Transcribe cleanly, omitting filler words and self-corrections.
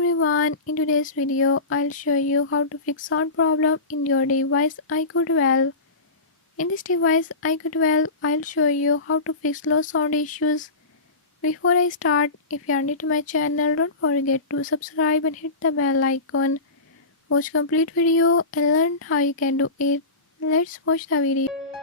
everyone, in today's video I'll show you how to fix sound problem in your device iQOO 12. In this device iQOO 12, I'll show you how to fix low sound issues. Before I start, if you are new to my channel, don't forget to subscribe and hit the bell icon. Watch complete video and learn how you can do it. Let's watch the video.